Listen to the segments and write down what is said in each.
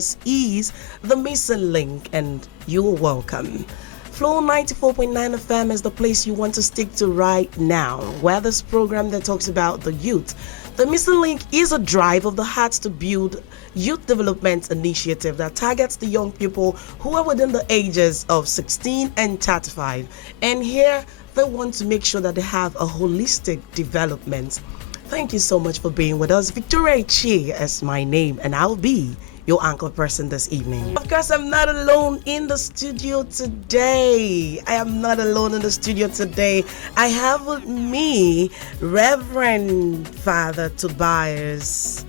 This is The Missing Link, and you're welcome. Flow 94.9 FM is the place you want to stick to right now, where this program that talks about the youth. The Missing Link is a drive of the heart to build youth development initiative that targets the young people who are within the ages of 16 and 35. And here, they want to make sure that they have a holistic development. Thank you so much for being with us. Victoria Chi is my name, and I'll be your anchor person this evening. Of course, I'm not alone in the studio today. I have with me Reverend Father Tobias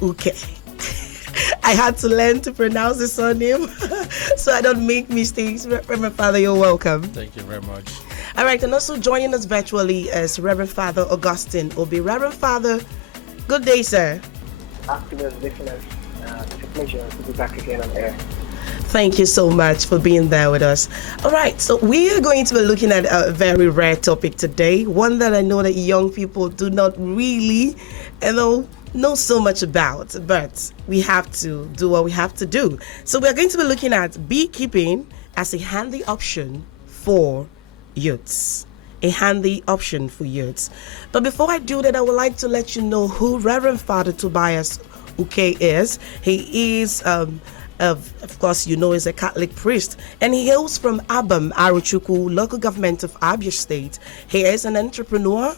Uke. I had to learn to pronounce his surname so I don't make mistakes. Reverend Father, you're welcome. Thank you very much. All right, and also joining us virtually is Reverend Father Augustine Obi. Reverend Father, good day, sir. Afternoon, listeners. It's a pleasure to be back again on air. Thank you so much for being there with us. All right, so we are going to be looking at a very rare topic today, one that I know that young people do not really, know so much about, but we have to do what we have to do. So we're going to be looking at beekeeping as a handy option for youths. But before I do that, I would like to let you know who Reverend Father Tobias Uke is. He is, of course, is a Catholic priest, and he hails from Abam, Arochukwu, local government of Abia State. He is an entrepreneur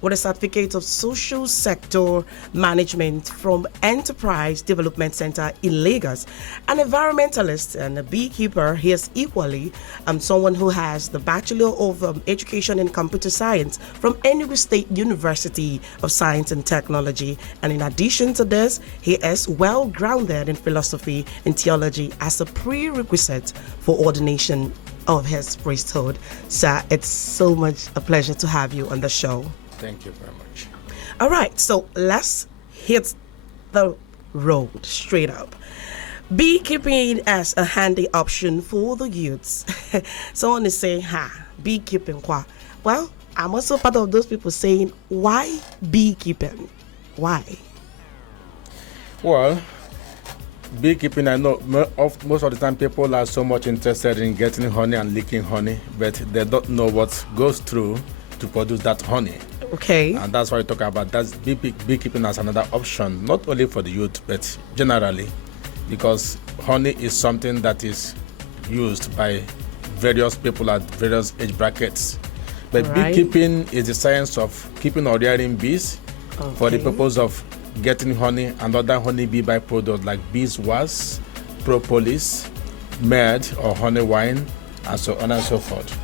with a certificate of social sector management from Enterprise Development Center in Lagos. An environmentalist and a beekeeper, he is equally someone who has the Bachelor of Education in Computer Science from Enugu State University of Science and Technology. And in addition to this, he is well grounded in philosophy and theology as a prerequisite for ordination of his priesthood. Sir, it's so much a pleasure to have you on the show. Thank you very much. All right, so let's hit the road straight up. Beekeeping as a handy option for the youths. Someone is saying, beekeeping, kwa? Well, I'm also part of those people saying, why beekeeping? Why? Well, beekeeping, I know most of the time people are so much interested in getting honey and licking honey, but they don't know what goes through to produce that honey. Okay. And that's why we talk about that beekeeping as another option, not only for the youth, but generally, because honey is something that is used by various people at various age brackets. But right. Beekeeping is the science of keeping or rearing bees for the purpose of getting honey and other honeybee byproducts like beeswax, propolis, myrrh or honey wine, and so on and so forth.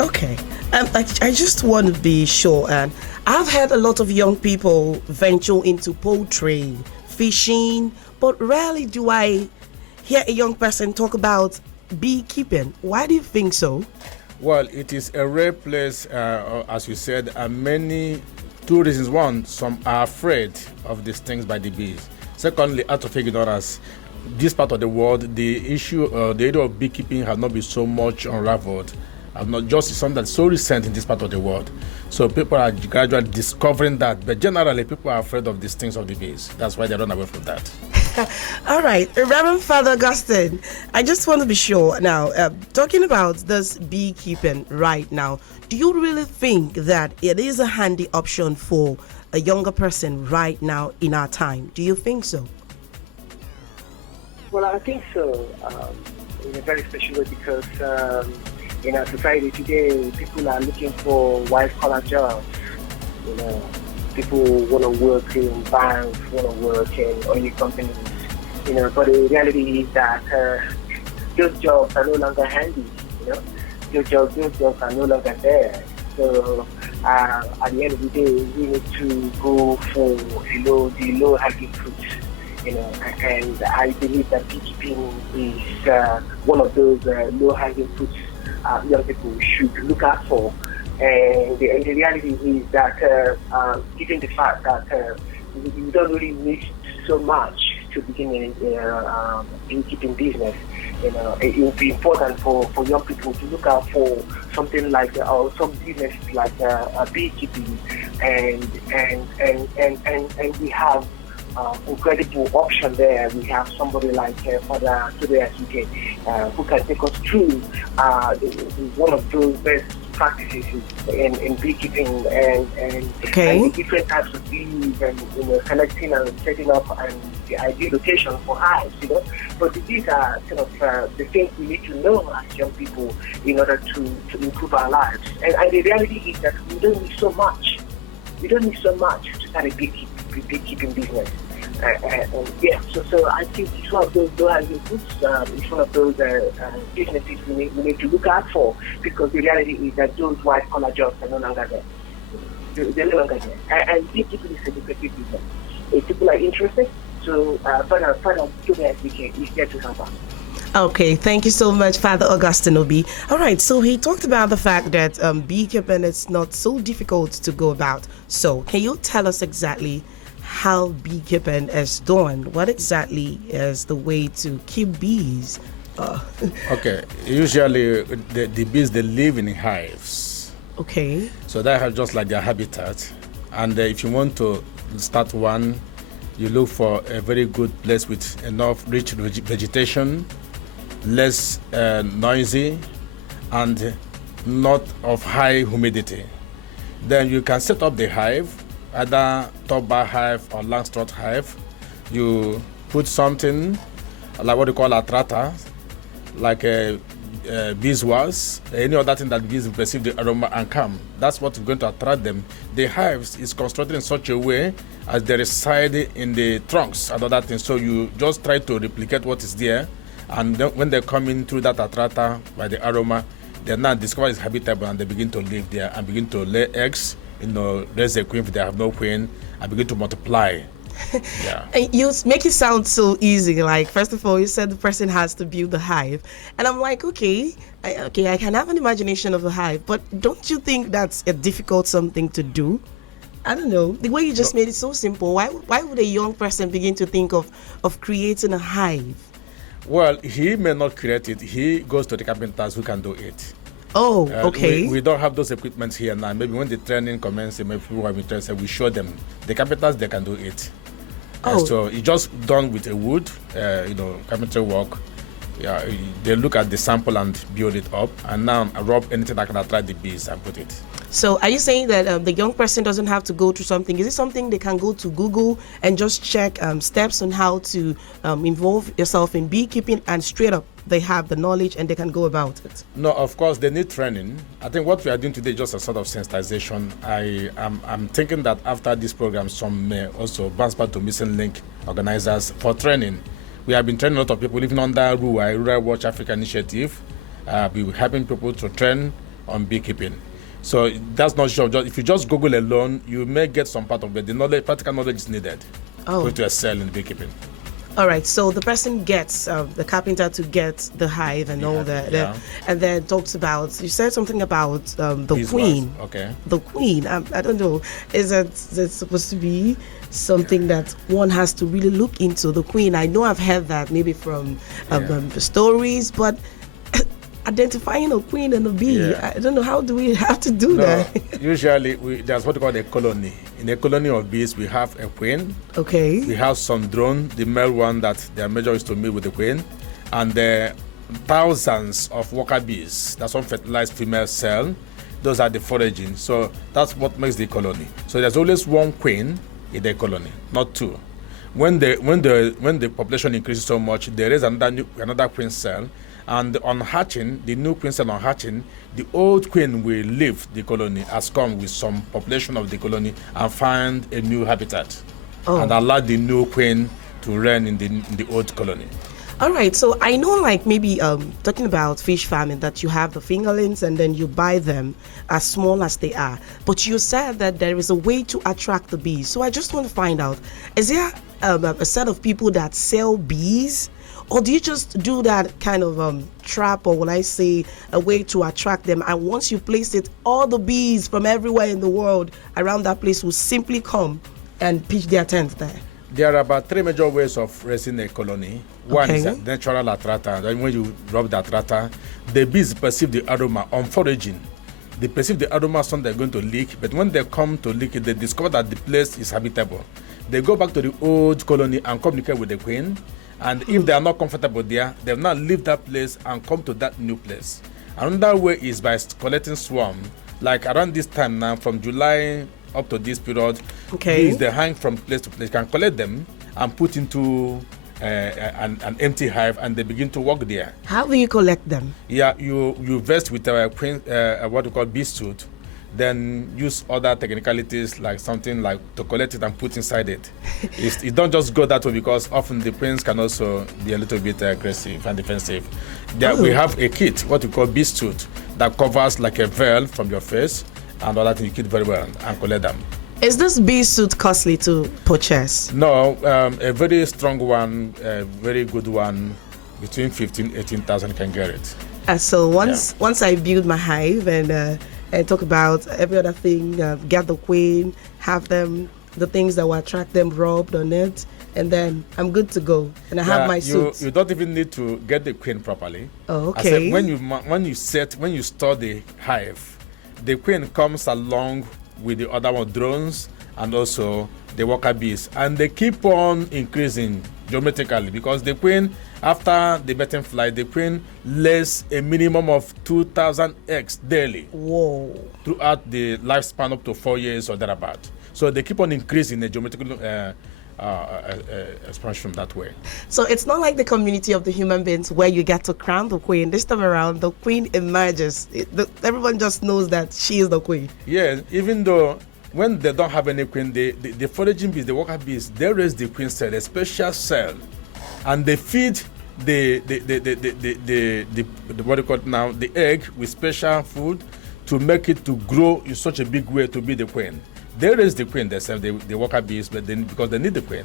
Okay. I just want to be sure, and I've had a lot of young people venture into poultry, fishing, but rarely do I hear a young person talk about beekeeping. Why do you think so? Well, it is a rare place, as you said, and two reasons. One, some are afraid of these things by the bees. Secondly, out of ignorance, this part of the world, the area of beekeeping has not been so much unraveled. Not just something that's so recent in this part of the world. So people are gradually discovering that, but generally people are afraid of these things of the bees. That's why they run away from that. All right, Reverend Father Augustine, I just want to be sure now, talking about this beekeeping right now, do you really think that it is a handy option for a younger person right now in our time? Do you think so? Well, I think so, in a very special way, because in our society today, people are looking for white-collar jobs. People want to work in banks, want to work in oil companies. But the reality is that those jobs are no longer handy. Those jobs are no longer there. So at the end of the day, we need to go for the low-hanging fruit. And I believe that beekeeping is one of those low-hanging fruits young people should look out for. And the reality is that given the fact that you don't really need so much to begin a beekeeping business, it will be important for young people to look out for something like some business like beekeeping, and we have incredible option there. We have somebody like Father Tobias UK, who can take us through one of those best practices in beekeeping and the different types of bees, and selecting and setting up and the ideal location for hives. But these are kind of the things we need to know as young people in order to improve our lives. And the reality is that we don't need so much. We don't need so much to start a beekeeping business. So I think it's one of those inputs. It's one of those businesses we need to look out for, because the reality is that those white collar jobs are no longer there. They're no longer there. And beekeeping is a lucrative business. If people are interested, so Father Tobias UK is there to help us. Okay, thank you so much, Father Augustine Obi. All right, so he talked about the fact that beekeeping is not so difficult to go about. So can you tell us exactly how beekeeping is done? What exactly is the way to keep bees? Okay, usually the bees, they live in hives. Okay. So they have just like their habitat. And if you want to start one, you look for a very good place with enough rich vegetation, less noisy, and not of high humidity. Then you can set up the hive, either top bar hive or Langstroth hive. You put something like what you call a trata, like a beeswax, any other thing that bees perceive the aroma and come. That's what's going to attract them. The hives is constructed in such a way as they reside in the trunks and other things. So you just try to replicate what is there, and then when they come in through that atrata by the aroma, they now discover it's habitable and they begin to live there and begin to lay eggs, raise a queen if they have no queen, and begin to multiply. Yeah. And you make it sound so easy. Like, first of all, you said the person has to build the hive, and I'm like, okay, I can have an imagination of a hive, but don't you think that's a difficult something to do? I don't know. The way you just made it so simple. Why would a young person begin to think of creating a hive? Well, he may not create it. He goes to the carpenters who can do it. Oh, okay. We don't have those equipments here now. Maybe when the training commences, maybe people have interested, we show them. The carpenters, they can do it. So it's just done with a wood, carpentry work. Yeah, they look at the sample and build it up, and now rub anything that can attract the bees and put it. So are you saying that the young person doesn't have to go through something? Is it something they can go to Google and just check steps on how to involve yourself in beekeeping, and straight up they have the knowledge and they can go about it? No, of course they need training. I think what we are doing today is just a sort of sensitization. I'm thinking that after this program, some may also bounce back to Missing Link organizers for training. We have been training a lot of people, even under RUI, Rural Watch Africa Initiative. We're helping people to train on beekeeping. So that's not sure. If you just Google alone, you may get some part of it. The knowledge, practical knowledge is needed for you to excel in beekeeping. All right, so the person gets the carpenter to get the hive and all that, and then talks about. You said something about the queen. Okay. The queen. I don't know. Is that supposed to be something that one has to really look into? The queen. I know I've heard that maybe from stories, but identifying a queen and a bee, I don't know, how do we have to do that? Usually, there's what we call a colony. In a colony of bees, we have a queen. Okay. We have some drone, the male one that their major is to meet with the queen, and the thousands of worker bees. That's one fertilized female cell. Those are the foraging. So that's what makes the colony. So there's always one queen in the colony, not two. When the population increases so much, there is another queen cell. And on hatching, the new queen cell on hatching, the old queen will leave the colony, has come with some population of the colony and find a new habitat and allow the new queen to reign in the old colony. All right, so I know, like, maybe talking about fish farming, that you have the fingerlings and then you buy them as small as they are. But you said that there is a way to attract the bees. So I just want to find out, is there a set of people that sell bees? Or do you just do that kind of trap, or will I say a way to attract them? And once you place it, all the bees from everywhere in the world around that place will simply come and pitch their tent there. There are about 3 major ways of raising a colony. One is a natural atrata. Then when you rub the atrata, the bees perceive the aroma on foraging. They perceive the aroma, so they're going to lick, but when they come to lick it, they discover that the place is habitable. they go back to the old colony and communicate with the queen. And if they are not comfortable there, they will not leave that place and come to that new place. Another way is by collecting swarm. Like around this time now, from July up to this period, bees, they hang from place to place. You can collect them and put into an empty hive, and they begin to work there. How do you collect them? Yeah, you vest with what we call bee suit, then use other technicalities like something like to collect it and put inside it. It don't just go that way, because often the queens can also be a little bit aggressive and defensive. We have a kit, what we call bee suit, that covers like a veil from your face, and all that. You keep very well and collect them. Is this bee suit costly to purchase? No, a very strong one, a very good one, between 18,000 can get it. So once I build my hive and talk about every other thing, get the queen, have them, the things that will attract them rubbed on it, and then I'm good to go. And I have my suit. You don't even need to get the queen properly. Oh, okay. I said when you store the hive, the queen comes along with the other drones and also the worker bees, and they keep on increasing geometrically, because the queen, after the mating flight, the queen lays a minimum of 2,000 eggs daily. Whoa! Throughout the lifespan up to 4 years or thereabout. So they keep on increasing the geometrical expansion that way. So it's not like the community of the human beings where you get to crown the queen. This time around, the queen emerges. Everyone just knows that she is the queen. Yes, even though when they don't have any queen, the foraging bees, the worker bees, they raise the queen cell, a special cell, and they feed the what do you call it now, the egg with special food to make it to grow in such a big way to be the queen. They raise the queen themselves, the worker bees, but because they need the queen.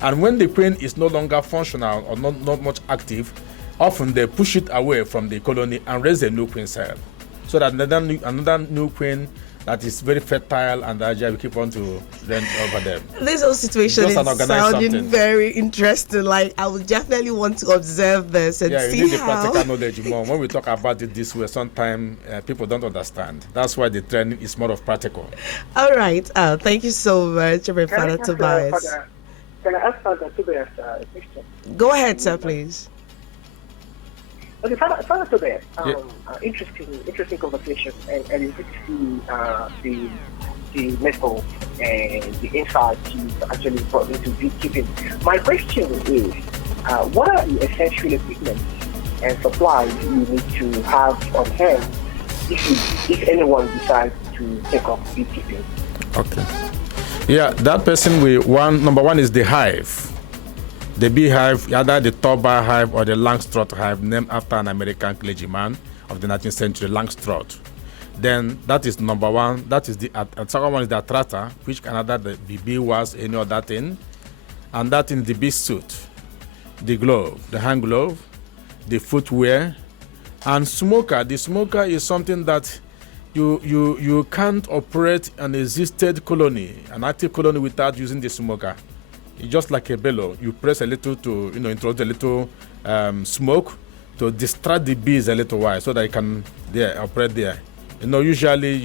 And when the queen is no longer functional or not much active, often they push it away from the colony and raise a new queen cell, so that another new queen that is very fertile and agile, we keep on to rent over them. This whole situation is sounding very interesting. Like, I would definitely want to observe this and see how. Yeah, you need the practical knowledge more. When we talk about it this way, sometimes people don't understand. That's why the training is more of practical. All right. Thank you so much, Reverend Father Tobias. Can I ask Father Tobias a question? Go ahead, sir, please. Okay, Father Tobias, interesting conversation, and you get to see the method and the insight you actually brought into beekeeping. My question is, what are the essential equipment and supplies you need to have on hand if anyone decides to take up beekeeping? Okay. Yeah, that person number one is the hive. The beehive, either the Toba hive or the Langstroth hive, named after an American clergyman of the 19th century, Langstroth. Then that is number one. That is the second one is the Atrata, which can either the bee was any other thing, and that in the bee suit, the glove, the hand glove, the footwear, and smoker. The smoker is something that you can't operate an existed colony, an active colony, without using the smoker. It's just like a bellow. You press a little to, introduce a little smoke to distract the bees a little while, so that you can operate there. Usually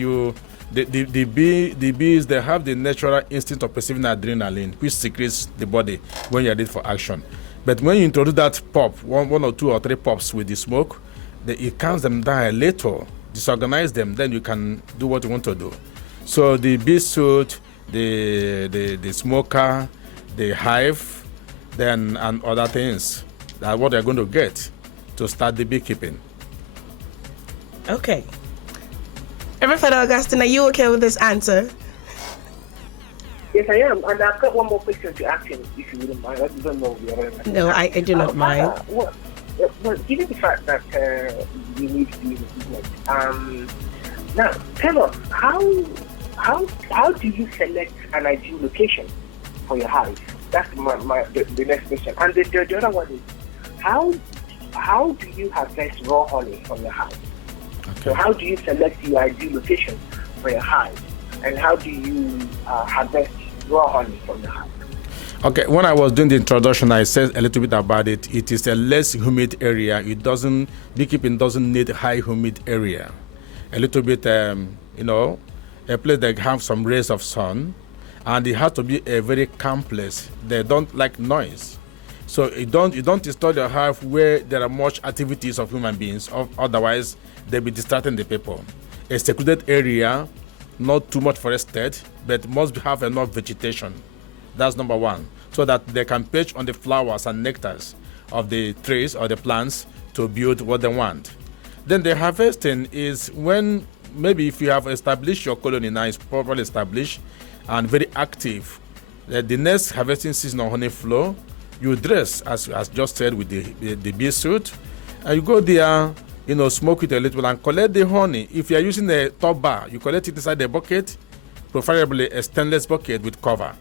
the bees, they have the natural instinct of perceiving adrenaline, which secretes the body when you're ready for action. But when you introduce that pop, one or two or three pops with the smoke, it calms them down a little, disorganize them, then you can do what you want to do. So the bee suit, the smoker, the hive, and other things, that's what they're going to get to start the beekeeping. Okay. Reverend Father Augustine, are you okay with this answer? Yes, I am. And I've got one more question to ask him, if you wouldn't mind. I don't know if you're right. No, I do not mind. Well, given the fact that we need to be in now tell us, how do you select an ideal location for your hive? That's the next question. And the other one is, how do you harvest raw honey from your hive? Okay. So how do you select your ideal location for your hive? And how do you harvest raw honey from your hive? Okay, when I was doing the introduction, I said a little bit about it. It is a less humid area. Beekeeping doesn't need high humid area. A little bit, a place that have some rays of sun, and it has to be a very calm place. They don't like noise. So you don't install your hive where there are much activities of human beings, otherwise they'll be distracting the people. A secluded area, not too much forested, but must have enough vegetation. That's number one, so that they can perch on the flowers and nectars of the trees or the plants to build what they want. Then the harvesting is when maybe if you have established your colony now, is properly established and very active. The next harvesting season of honey flow, you dress as just said with the bee suit, and you go there, smoke it a little and collect the honey. If you are using a top bar, you collect it inside the bucket, preferably a stainless bucket with cover.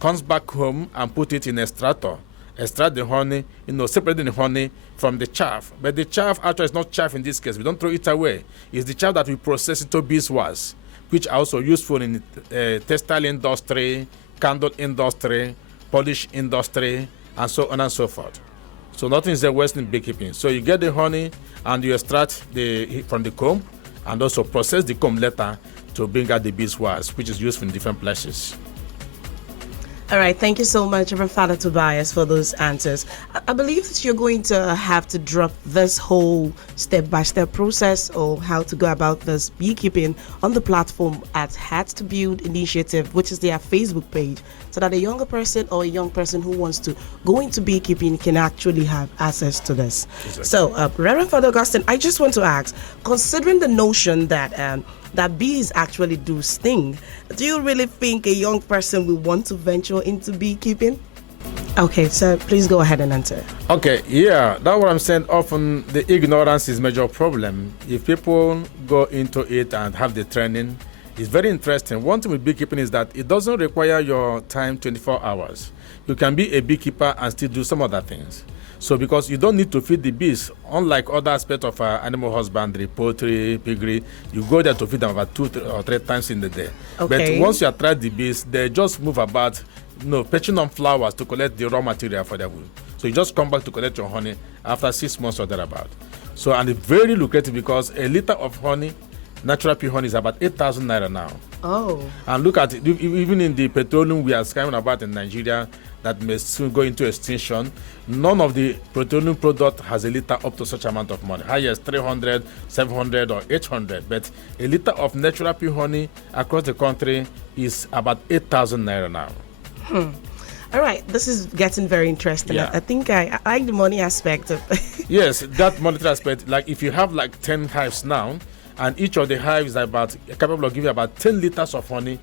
Comes back home and put it in a extractor. Extract the honey, separating the honey from the chaff. But the chaff actually is not chaff in this case. We don't throw it away. It's the chaff that we process into beeswax, which are also useful in textile industry, candle industry, polish industry, and so on and so forth. So nothing is the worst in beekeeping. So you get the honey and you extract from the comb and also process the comb later to bring out the beeswax, which is used in different places. All right, thank you so much, Reverend Father Tobias, for those answers. I believe that you're going to have to drop this whole step-by-step process or how to go about this beekeeping on the platform at Hats to Build Initiative, which is their Facebook page, so that a younger person or a young person who wants to go into beekeeping can actually have access to this. Exactly. So, Reverend Father Augustine, I just want to ask, considering the notion that that bees actually do sting, do you really think a young person will want to venture into beekeeping? Okay, so please go ahead and answer. Okay, yeah, that's what I'm saying. Often the ignorance is a major problem. If people go into it and have the training, it's very interesting. One thing with beekeeping is that it doesn't require your time 24 hours. You can be a beekeeper and still do some other things. So because you don't need to feed the bees, unlike other aspects of animal husbandry, poultry, piggery, you go there to feed them about 2 or 3 times in the day. Okay. But once you attract the bees, they just move about, perching on flowers to collect the raw material for their wool. So you just come back to collect your honey after 6 months or thereabout. So, and it's very lucrative because a liter of honey, natural pure honey, is about 8,000 naira now. Oh. And look at it, even in the petroleum we are scamming about in Nigeria, that may soon go into extinction, none of the petroleum product has a liter up to such amount of money. Highest 300, 700 or 800, but a liter of natural pure honey across the country is about 8,000 naira now. All right, this is getting very interesting. Yeah. I think I like the money aspect of Yes, that monetary aspect. Like if you have like 10 hives now, and each of the hives is capable of giving about 10 liters of honey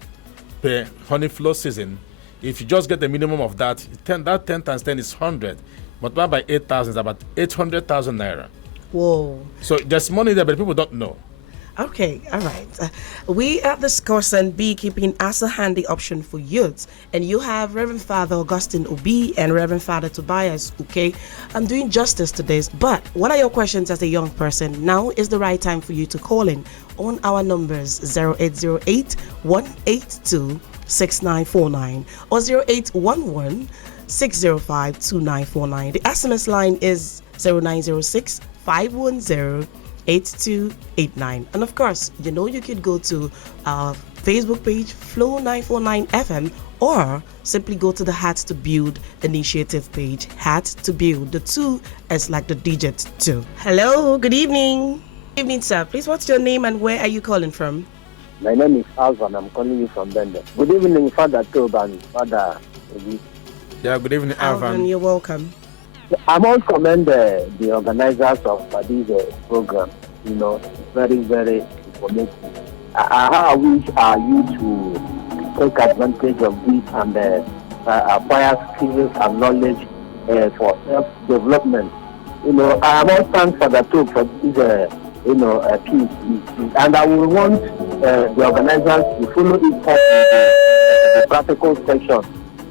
per honey flow season. If you just get the minimum of that, 10 times 10 is 100. But by 8,000 is about 800,000 naira. Whoa. So there's money there, but people don't know. Okay, all right. We are discussing beekeeping as a handy option for youths. And you have Reverend Father Augustine Obi and Reverend Father Tobias, okay? I'm doing justice to this. But what are your questions as a young person? Now is the right time for you to call in on our numbers 0808 182 6949 or 0811 605 2949. The SMS line is 0906 510 8289. And of course, you could go to our Facebook page, Flow 949 FM, or simply go to the Hats to Build initiative page, Hats to Build. The 2 is like the digit 2. Hello, good evening. Good evening, sir. Please, what's your name and where are you calling from? My name is Alvan. I'm calling you from Bender. Good evening, Father Tob and Father Obi. Yeah, good evening, Alvan. You're welcome. I must commend the organizers of this program. Very, very informative. I wish you to take advantage of this and acquire skills and knowledge for self-development. I must thank Father Tob for this piece. And I will want the organizers to follow it up in the practical section,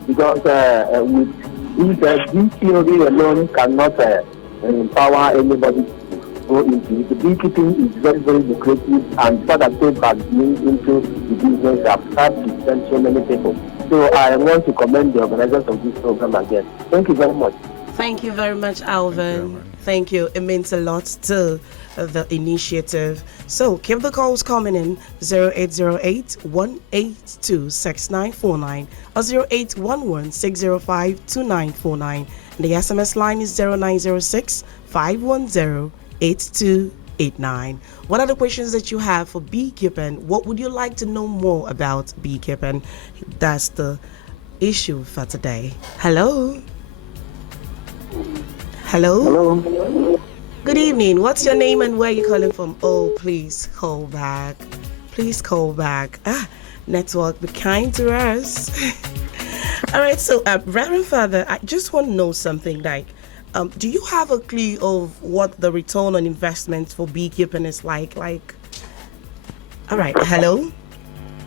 because with this theory alone cannot empower anybody to go into it. The beekeeping is very, very lucrative, and Father Tob has been into the business and started to send so many people. So I want to commend the organizers of this program again. Thank you very much. Thank you very much, Alvin. Thank you. It means a lot to the initiative. So keep the calls coming in 0808-182-6949 or 0811-605-2949. And the SMS line is 0906-510-8289. What are the questions that you have for beekeeping? What would you like to know more about beekeeping? That's the issue for today. Hello? Hello? Good evening. What's your name and where are you calling from? Oh, please call back. Please call back. Network, be kind to us. All right, so Reverend Father, I just want to know something like, do you have a clue of what the return on investment for beekeeping is like? All right, hello?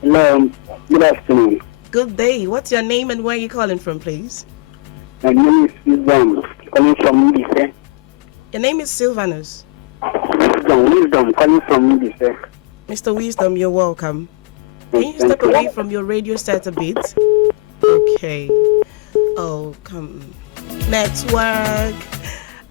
Hello, good afternoon. Good day. What's your name and where are you calling from, please? My name is Wisdom, calling from Midise. Your name is Sylvanus. Wisdom, calling from Midise. Mr. Wisdom, you're welcome. Can you step away from your radio set a bit? Okay. Oh, come. Network.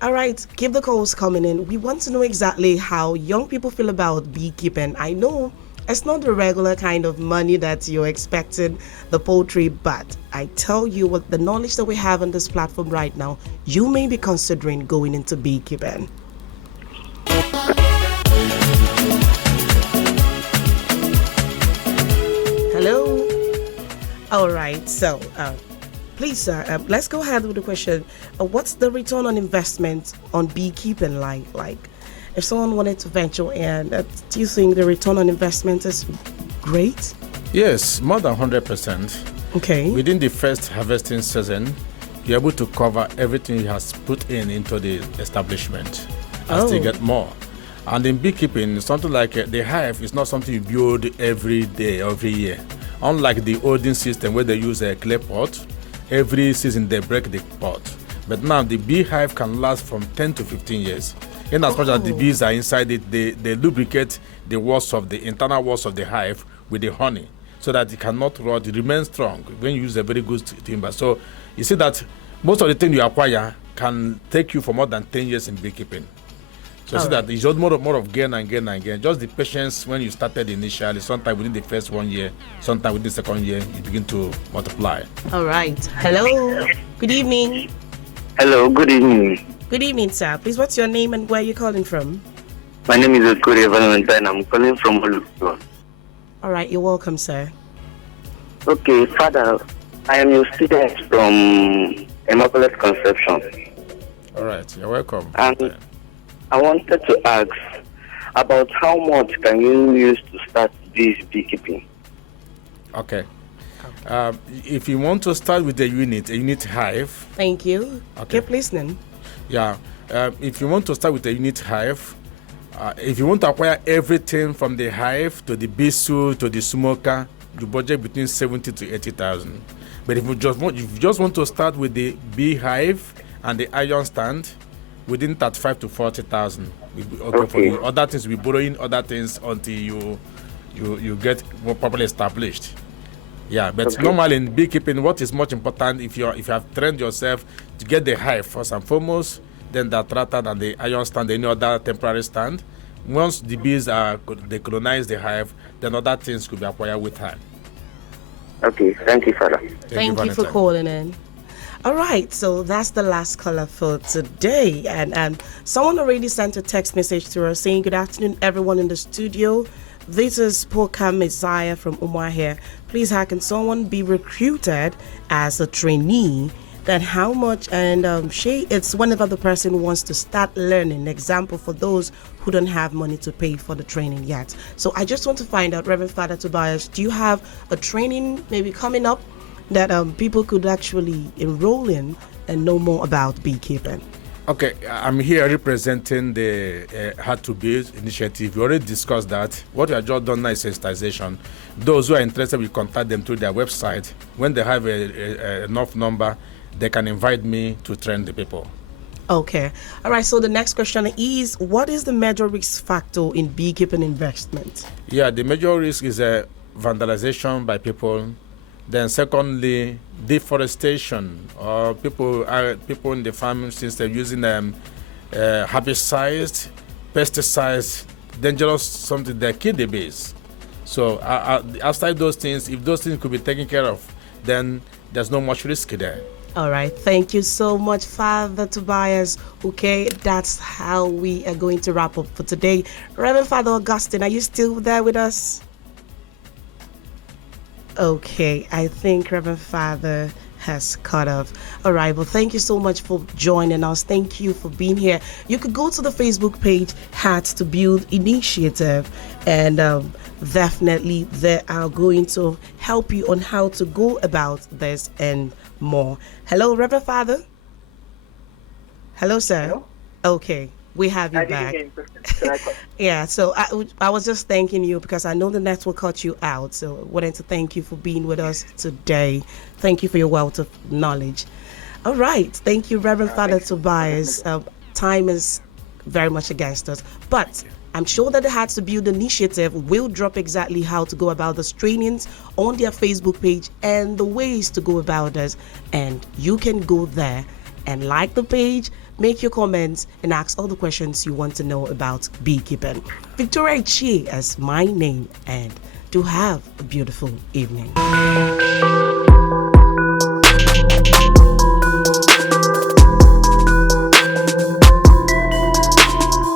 All right, keep the calls coming in. We want to know exactly how young people feel about beekeeping. I know it's not the regular kind of money that you're expecting, the poultry, but I tell you what, the knowledge that we have on this platform right now, you may be considering going into beekeeping. Hello? All right, so please, sir, let's go ahead with the question. What's the return on investment on beekeeping like? If someone wanted to venture in, do you think the return on investment is great? Yes, more than 100%. Okay. Within the first harvesting season, you're able to cover everything you has put into the establishment and still get more. And in beekeeping, something like the hive is not something you build every day, every year. Unlike the olden system where they use a clay pot, every season they break the pot. But now the beehive can last from 10 to 15 years. In as much as the bees are inside it, they lubricate the walls of the internal walls of the hive with the honey so that it cannot rot, it remains strong when you use a very good timber. So you see that most of the things you acquire can take you for more than 10 years in beekeeping. So you see that it's just more of gain and gain and gain. Just the patience when you started initially, sometimes within the first 1 year, sometimes within the second year, you begin to multiply. All right. Hello. Good evening. Hello, good evening. Good evening, sir. Please, what's your name and where are you calling from? My name is Okuri Valentine. I'm calling from Oluwa. All right, you're welcome, sir. Okay, Father, I am your student from Immaculate Conception. All right, you're welcome. And I wanted to ask about how much can you use to start this beekeeping? Okay. If you want to start with a unit hive. Thank you. Okay. Keep listening. Yeah. If you want to start with a unit hive, if you want to acquire everything from the hive to the bee suit to the smoker, you budget between 70 to 80,000. But if you just want to start with the beehive and the iron stand, within 35 to 40,000. Okay. For you. Other things we borrowing other things until you get more properly established. Yeah, but normally in beekeeping, what is much important if you have trained yourself to get the hive first and foremost, then the tractor and the iron stand, any other temporary stand. Once the bees they colonize the hive, then other things could be acquired with time. Okay, thank you, Father. Thank you for calling in. All right, so that's the last caller for today. And someone already sent a text message to us saying, good afternoon, everyone in the studio. This is Poka Messiah from Umwa here. Please, how can someone be recruited as a trainee? Then how much? And it's whenever the person wants to start learning. Example for those who don't have money to pay for the training yet. So I just want to find out, Reverend Father Tobias, do you have a training maybe coming up that people could actually enroll in and know more about beekeeping? Okay, I'm here representing the Hard to Build initiative. We already discussed that. What we have just done now is sensitization. Those who are interested will contact them through their website. When they have enough number, they can invite me to train the people. Okay. All right. So the next question is, what is the major risk factor in beekeeping investment? Yeah, the major risk is vandalization by people. Then secondly, deforestation. People in the farm, since they're using herbicides, pesticides, dangerous something that kill the bees. So outside those things, if those things could be taken care of, then there's not much risk there. All right. Thank you so much, Father Tobias. Okay, that's how we are going to wrap up for today. Reverend Father Augustine, are you still there with us? Okay, I think Reverend Father has cut off. All right, well, thank you so much for joining us. Thank you for being here. You could go to the Facebook page, Hearts to Build Initiative, and definitely they are going to help you on how to go about this and more. Hello, Reverend Father. Hello, sir. Hello? Okay, we have you back. Yeah, so I was just thanking you because I know the network cut you out. So I wanted to thank you for being with us today. Thank you for your wealth of knowledge. All right. Thank you, Reverend Father Tobias. Time is very much against us. But I'm sure that the Hearts to Build initiative will drop exactly how to go about this trainings on their Facebook page and the ways to go about this. And you can go there and like the page, make your comments, and ask all the questions you want to know about beekeeping. Victoria Chi is my name, and do have a beautiful evening.